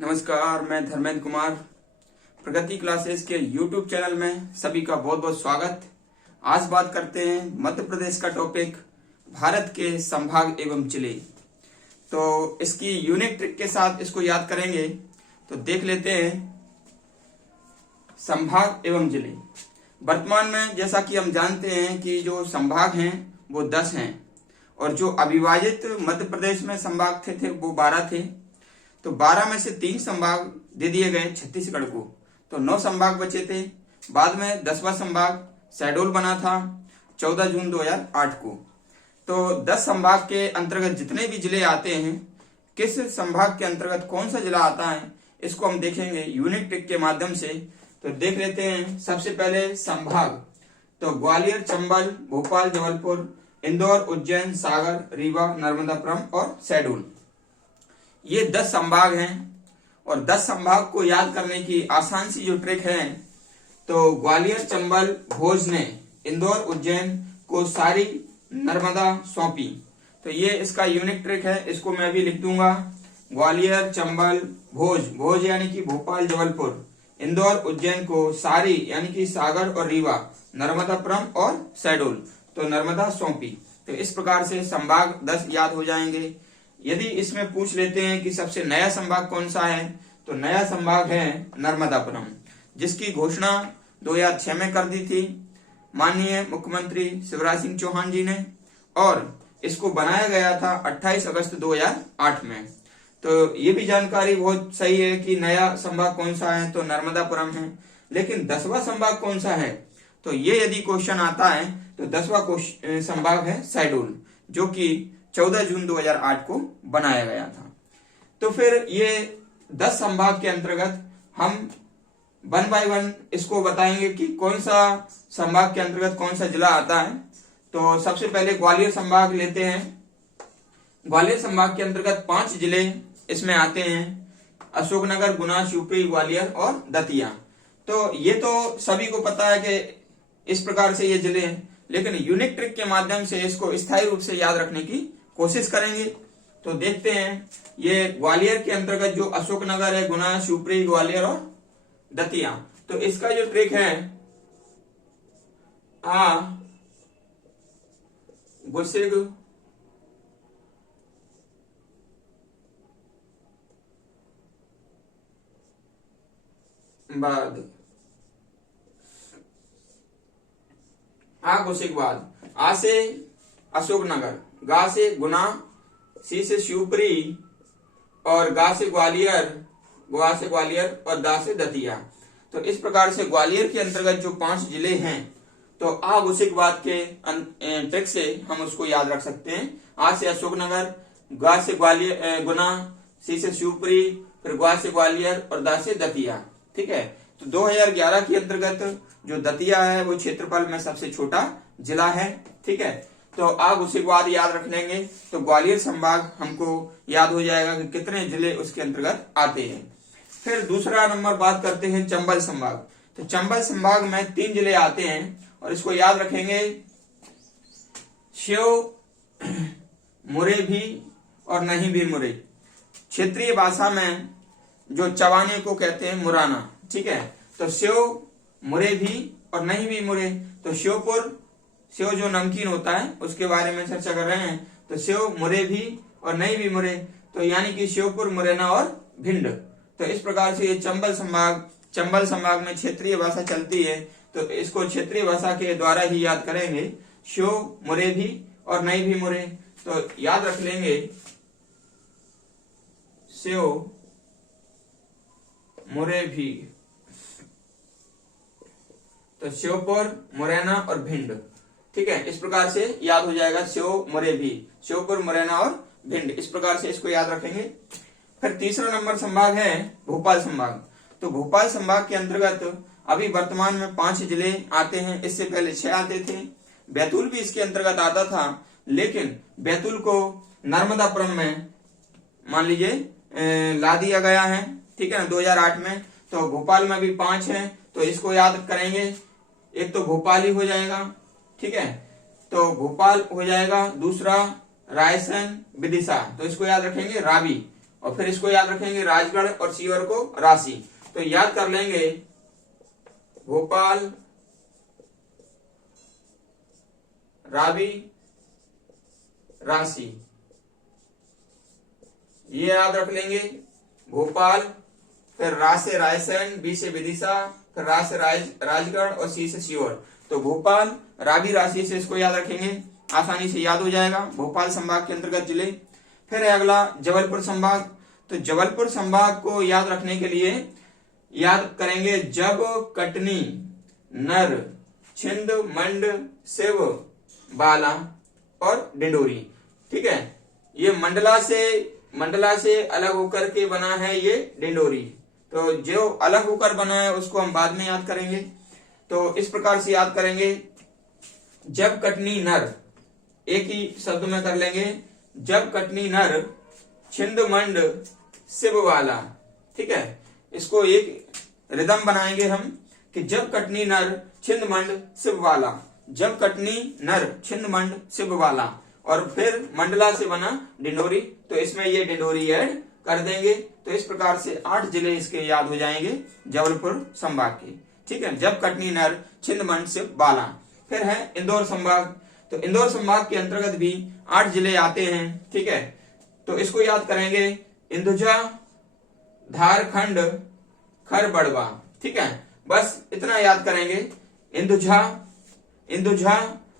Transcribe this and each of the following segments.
नमस्कार, मैं धर्मेंद्र कुमार। प्रगति क्लासेस के YouTube चैनल में सभी का बहुत बहुत स्वागत। आज बात करते हैं मध्य प्रदेश का टॉपिक, भारत के संभाग एवं जिले। तो इसकी यूनिक ट्रिक के साथ इसको याद करेंगे। तो देख लेते हैं संभाग एवं जिले। वर्तमान में जैसा कि हम जानते हैं कि जो संभाग हैं वो 10 हैं और जो अविभाजित मध्य प्रदेश में संभाग थे वो 12 थे। तो 12 में से 3 संभाग दे दिए गए छत्तीसगढ़ को, तो 9 संभाग बचे थे। बाद में 10वां संभाग शहडोल बना था 14 जून 2008 को। तो 10 संभाग के अंतर्गत जितने भी जिले आते हैं, किस संभाग के अंतर्गत कौन सा जिला आता है, इसको हम देखेंगे यूनिक ट्रिक के माध्यम से। तो देख लेते हैं। सबसे पहले संभाग, तो ग्वालियर, चंबल, भोपाल, जबलपुर, इंदौर, उज्जैन, सागर, रीवा, नर्मदापुरम और शहडोल, ये 10 संभाग हैं। और 10 संभाग को याद करने की आसान सी जो ट्रिक है, तो ग्वालियर, चंबल, भोज ने इंदौर, उज्जैन को सारी नर्मदा सौंपी। तो ये इसका यूनिक ट्रिक है। इसको मैं भी लिख दूंगा, ग्वालियर, चंबल, भोज यानी कि भोपाल, जबलपुर, इंदौर, उज्जैन को सारी यानी कि सागर और रीवा, नर्मदापुरम और शहडोल, तो नर्मदा सौंपी। तो इस प्रकार से संभाग 10 याद हो जाएंगे। यदि इसमें पूछ लेते हैं कि सबसे नया संभाग कौन सा है, तो नया संभाग है नर्मदापुरम, जिसकी घोषणा 2006 में कर दी थी माननीय मुख्यमंत्री शिवराज सिंह चौहान जी ने, और इसको बनाया गया था 28 अगस्त 2008 में। तो ये भी जानकारी बहुत सही है कि नया संभाग कौन सा है, तो नर्मदापुरम है। लेकिन 10वां संभाग कौन सा है, तो ये यदि क्वेश्चन आता है तो 10वां संभाग है शहडोल, जो कि 14 जून 2008 को बनाया गया था। तो फिर ये 10 संभाग के अंतर्गत हम 1 बाय 1 इसको बताएंगे कि कौन सा संभाग के अंतर्गत कौन सा जिला आता है। तो सबसे पहले ग्वालियर संभाग लेते हैं। ग्वालियर संभाग के अंतर्गत 5 जिले इसमें आते हैं, अशोकनगर, गुना, शिवपुरी, ग्वालियर और दतिया। तो ये तो सभी को पता है कि इस प्रकार से ये जिले हैं, लेकिन यूनिक ट्रिक के माध्यम से इसको स्थायी रूप से याद रखने की कोशिश करेंगे। तो देखते हैं, ये ग्वालियर के अंतर्गत जो अशोकनगर है, गुना, शिवपुरी, ग्वालियर और दतिया, तो इसका जो ट्रिक है, गुसिग बाद, गुसिकबाद, आ से अशोकनगर, गा से गुना, सी से शिवपुरी और गा से ग्वालियर, गुआ से ग्वालियर और दा से दतिया। तो इस प्रकार से ग्वालियर के अंतर्गत जो 5 जिले हैं, तो आ गुसिकबाद के ट्रिक से हम उसको याद रख सकते हैं। आ से अशोकनगर, गा से ग्वालियर, गुना, सी से शिवपुरी, फिर ग्वा से ग्वालियर और दा से दतिया। ठीक है। तो 2011 के अंतर्गत जो दतिया है वो क्षेत्रफल में सबसे छोटा जिला है। ठीक है। तो आग उसी बाद याद रख लेंगे, तो ग्वालियर संभाग हमको याद हो जाएगा कि कितने जिले उसके अंतर्गत आते हैं। फिर दूसरा नंबर बात करते हैं चंबल संभाग। तो चंबल संभाग में 3 जिले आते हैं और इसको याद रखेंगे, शिव, मुरे भी और नहीं भी मुरे। क्षेत्रीय भाषा में जो चवाने को कहते हैं मुराना। ठीक है। तो शिव, मुरे भी और नहीं भी मुरे, तो शिवपुर, शिव जो नमकीन होता है उसके बारे में चर्चा कर रहे हैं। तो शिव, मुरे भी और नहीं भी मुरे, तो यानी कि शिवपुर, मुरैना और भिंड। तो इस प्रकार से ये चंबल संभाग में क्षेत्रीय भाषा चलती है, तो इसको क्षेत्रीय भाषा के द्वारा ही याद करेंगे, शिव, मुरे भी और नहीं भी मुरे। तो याद रख लेंगे, शिव, मुरे भी, तो शिवपुर, मुरैना और भिंड। ठीक है। इस प्रकार से याद हो जाएगा, शिव, मुरे भी, शिवपुर, मुरैना और भिंड। इस प्रकार से इसको याद रखेंगे। फिर तीसरा नंबर संभाग है भोपाल संभाग। तो भोपाल संभाग के अंतर्गत अभी वर्तमान में 5 जिले आते हैं। इससे पहले 6 आते थे। बैतूल भी इसके अंतर्गत आता था, लेकिन बैतूल को नर्मदापुरम में मान लीजिए ला दिया गया है। ठीक है ना, 2008 में। तो भोपाल में भी 5 है, तो इसको याद करेंगे। एक तो भोपाल ही हो जाएगा। ठीक है। तो भोपाल हो जाएगा, दूसरा रायसेन, विदिशा, तो इसको याद रखेंगे रावी, और फिर इसको याद रखेंगे राजगढ़ और सीवर को राशि। तो याद कर लेंगे भोपाल, रावी, राशि, ये याद रख लेंगे। भोपाल, फिर रा से रायसेन, बी से विदिशा, फिर रा से राजगढ़ और सी से सीहोर। तो भोपाल, रावी, राशि से इसको याद रखेंगे, आसानी से याद हो जाएगा। भोपाल संभाग के अंतर्गत जिले। फिर है अगला जबलपुर संभाग। तो जबलपुर संभाग को याद रखने के लिए याद करेंगे जब, कटनी, नर, छिंद, मंड, शिव, बाला और डिंडोरी। ठीक है, ये मंडला से अलग होकर के बना है ये डिंडोरी। तो जो अलग होकर बना है उसको हम बाद में याद करेंगे। तो इस प्रकार से याद करेंगे जब, कटनी, नर, एक ही शब्द में कर लेंगे, जब, कटनी, नर, छिंद, मंड, शिव, बाला। ठीक है, इसको एक रिदम बनाएंगे हम कि जब, कटनी, नर, छिंद, मंड, शिव, बाला। जब, कटनी, नर, छिंद, मंड, शिव, बाला, और फिर मंडला से बना डिंडोरी। तो इसमें ये डिंडोरी ऐड कर देंगे। तो इस प्रकार से 8 जिले इसके याद हो जाएंगे जबलपुर संभाग के। ठीक है, जब, कटनी, नर, छिंद, मंड, शिव, बाला। फिर है इंदौर संभाग। तो इंदौर संभाग के अंतर्गत भी 8 जिले आते हैं। ठीक है, तो इसको याद करेंगे इंदुजा, झारखंड, खरबड़वा। ठीक है, बस इतना याद करेंगे, इंदुझा,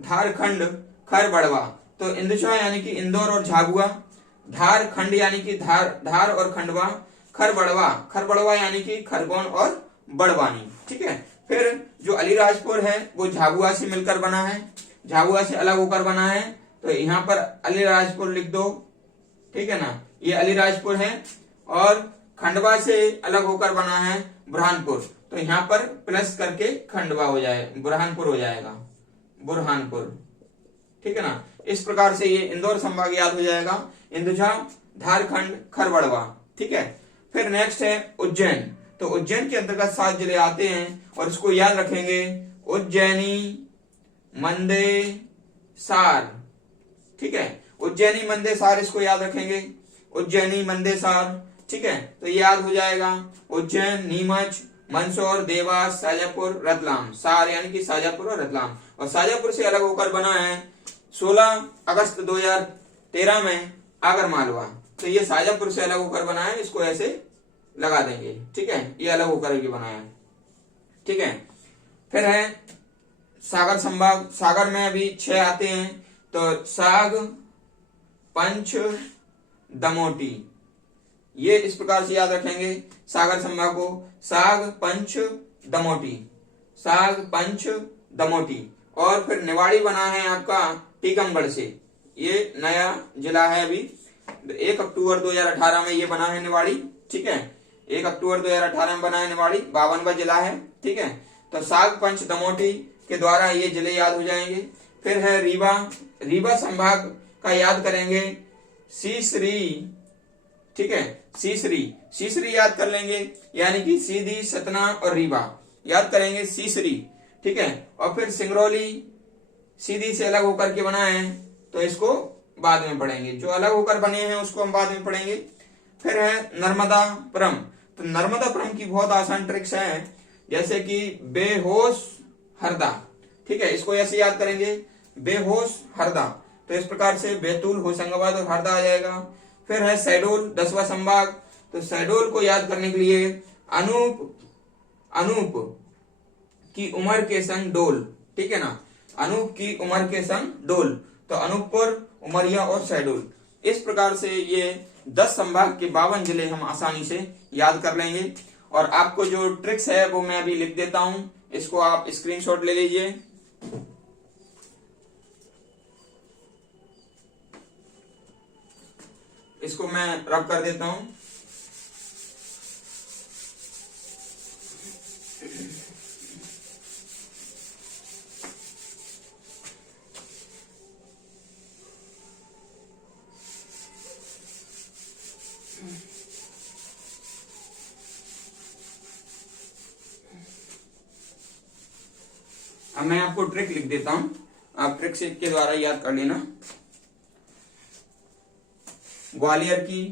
झारखंड, खरबड़वा। तो इंदुझा यानी कि इंदौर और झाबुआ, झारखंड यानी कि धार और खंडवा, खरबड़वा यानी कि खरगोन और बड़वानी। ठीक है, फिर जो अलीराजपुर है वो झाबुआ से मिलकर बना है, झाबुआ से अलग होकर बना है। तो यहाँ पर अलीराजपुर लिख दो। ठीक है ना, ये अलीराजपुर है। और खंडवा से अलग होकर बना है बुरहानपुर। तो यहाँ पर प्लस करके खंडवा हो जाए, बुरहानपुर हो जाएगा, बुरहानपुर। ठीक है ना, इस प्रकार से ये इंदौर संभाग याद हो जाएगा, इंदुझा, झारखंड, खरबड़वा। ठीक है, फिर नेक्स्ट है उज्जैन। तो उज्जैन के अंतर्गत 7 जिले आते हैं और इसको याद रखेंगे उज्जैनी, मंदे, सार। ठीक है, उज्जैनी, मंदे, सार, इसको याद रखेंगे उज्जैनी, मंदे, सार। ठीक है, तो याद हो जाएगा उज्जैन, नीमच, मंदसौर, देवास, शाजापुर, रतलाम। सार यानी कि शाजापुर और रतलाम। और शाजापुर से अलग होकर बना है 16 अगस्त 2013 में आगर मालवा। तो ये शाजापुर से अलग होकर बना है, इसको ऐसे लगा देंगे। ठीक है, ये अलग होकर के बना है। ठीक है, फिर है सागर संभाग। सागर में अभी 6 आते हैं। तो साग, पंच, दमोटी, ये इस प्रकार से याद रखेंगे सागर संभाग को, साग, पंच, दमोटी, साग, पंच, दमोटी। और फिर निवाड़ी बना है आपका टीकमगढ़ से, ये नया जिला है अभी, 1 अक्टूबर 2018 में ये बना है निवाड़ी। ठीक है, 1 अक्टूबर 2018 में बना है निवाड़ी, 52वां जिला है। ठीक है, तो साग, पंच, दमोटी के द्वारा ये जिले याद हो जाएंगे। फिर है रीवा। रीवा संभाग का याद करेंगे सीसरी। ठीक है, सीसरी याद कर लेंगे, यानी कि सीधी, सतना और रीवा याद करेंगे सीसरी। ठीक है, और फिर सिंगरौली सीधी से अलग होकर के बना है, तो इसको बाद में पढ़ेंगे, जो अलग होकर बने हैं उसको हम बाद में पढ़ेंगे। फिर है नर्मदापुरम। तो नर्मदापुरम की बहुत आसान ट्रिक्स है, जैसे कि बेहोश, हरदा। ठीक है, इसको ऐसे याद करेंगे बेहोश, हरदा। तो इस प्रकार से बैतूल, होशंगाबाद और हरदा आ जाएगा। फिर है शहडोल, 10वां संभाग। तो शहडोल को याद करने के लिए अनूप की उम्र के संग डोल। ठीक है ना, अनूप की उम्र के संग डोल। तो अनूपपुर, उमरिया और शहडोल। इस प्रकार से ये 10 संभाग के 52 जिले हम आसानी से याद कर लेंगे। और आपको जो ट्रिक्स है वो मैं अभी लिख देता हूं, इसको आप स्क्रीनशॉट ले लीजिए। इसको मैं रब कर देता हूं। अब मैं आपको ट्रिक लिख देता हूं, आप ट्रिक से के द्वारा याद कर लेना। ग्वालियर की,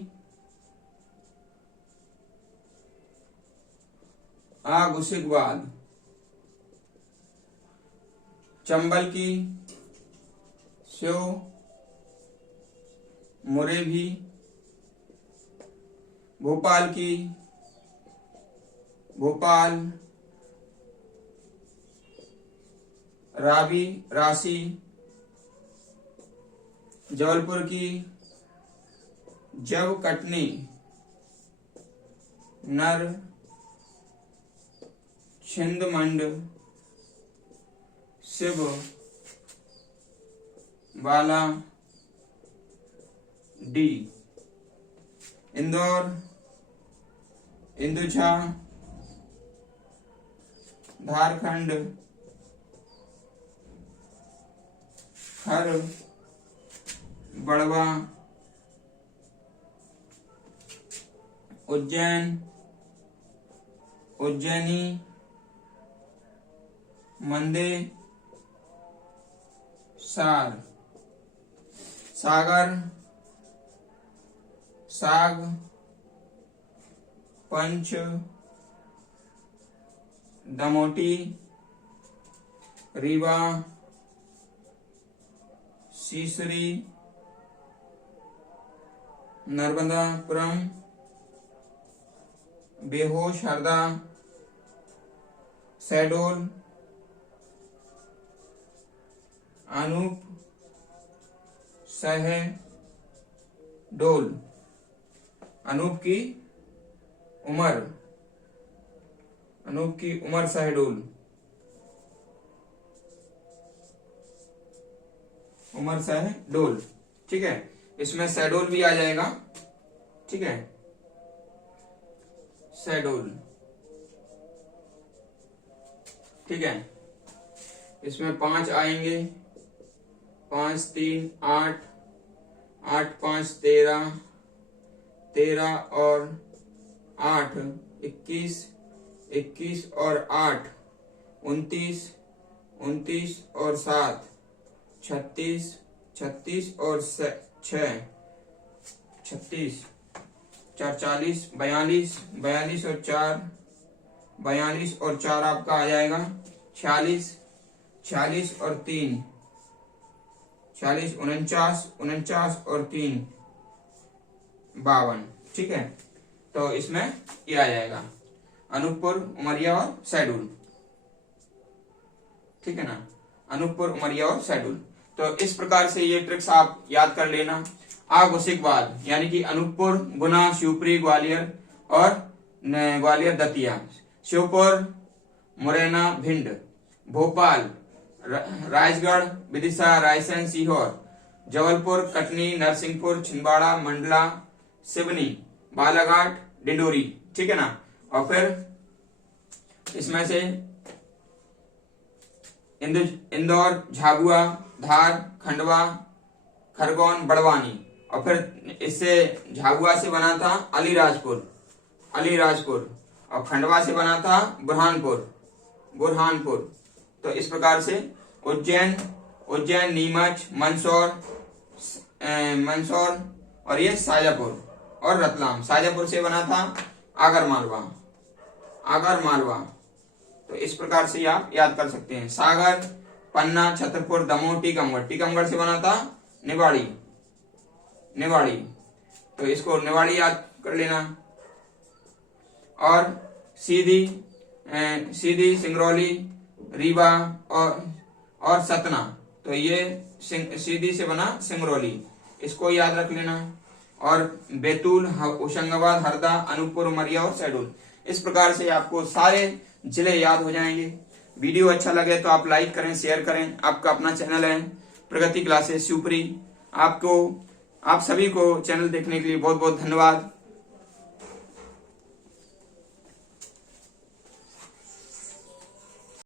आगुशिकवाद, चंबल की स्यो मुरेभी, भोपाल की भोपाल रावी राशि, जबलपुर की जब कटनी, नर छिंदमंड, शिव बाला डी, इंदौर इंदुछा, झारखंड खर बड़वा, उज्जैन उज्जैनी, मंदे सार, सागर साग, पंच दमोटी, रीवा सीसरी, नर्मदापुरम, बेहोश हरदा, शहडोल, अनूप शहडोल, अनूप की उमर शहडोल, उमर शहडोल। ठीक है, इसमें शहडोल भी आ जाएगा। ठीक है, शहडोल। ठीक है, इसमें 5 आएंगे, 5 3 8, 8 5 13, 13 और 8 21, 21 और 8 29, 29 और 7 36, 36 और 6 36, 4 40, 42, 42 और 4 42 और 4 आपका आ जाएगा 46, 46 और 3 46, 49, 49 और 3 52। ठीक है, तो इसमें ये आ जाएगा अनूपपुर, उमरिया और शहडोल। ठीक है ना, अनूपपुर, उमरिया और शहडोल। तो इस प्रकार से ये ट्रिक्स आप याद कर लेना। आगुशिकवाद यानी कि अनूपपुर, गुना, शिवपुरी, ग्वालियर और ग्वालियर दतिया, श्योपुर, मुरैना, भिंड, भोपाल, राजगढ़, विदिशा, रायसेन, सीहोर, जबलपुर, कटनी, नरसिंहपुर, छिंदवाड़ा, मंडला, सिवनी, बालाघाट, डिंडोरी। ठीक है ना, और फिर इसमें से इंदौर, झाबुआ, धार, खंडवा, खरगोन, बड़वानी, और फिर इससे झाबुआ से बना था अलीराजपुर, और खंडवा से बना था बुरहानपुर। तो इस प्रकार से उज्जैन, नीमच, मंदसौर और ये शाजापुर और रतलाम। शाजापुर से बना था आगर मालवा। तो इस प्रकार से आप याद कर सकते हैं। सागर, पन्ना, छतरपुर, दमोह, टीकमगढ़ से बना था निवाड़ी। तो इसको निवाड़ी याद कर लेना। और सीधी, सिंगरौली, रीवा और सतना। तो ये सीधी से बना सिंगरौली, इसको याद रख लेना। और बैतूल, होशंगाबाद, हरदा, अनूपपुर, उमरिया और शहडोल। इस प्रकार से आपको सारे जिले याद हो जाएंगे। वीडियो अच्छा लगे तो आप लाइक करें, शेयर करें। आपका अपना चैनल है प्रगति क्लासेस शिवपुरी। आप सभी को चैनल देखने के लिए बहुत बहुत धन्यवाद।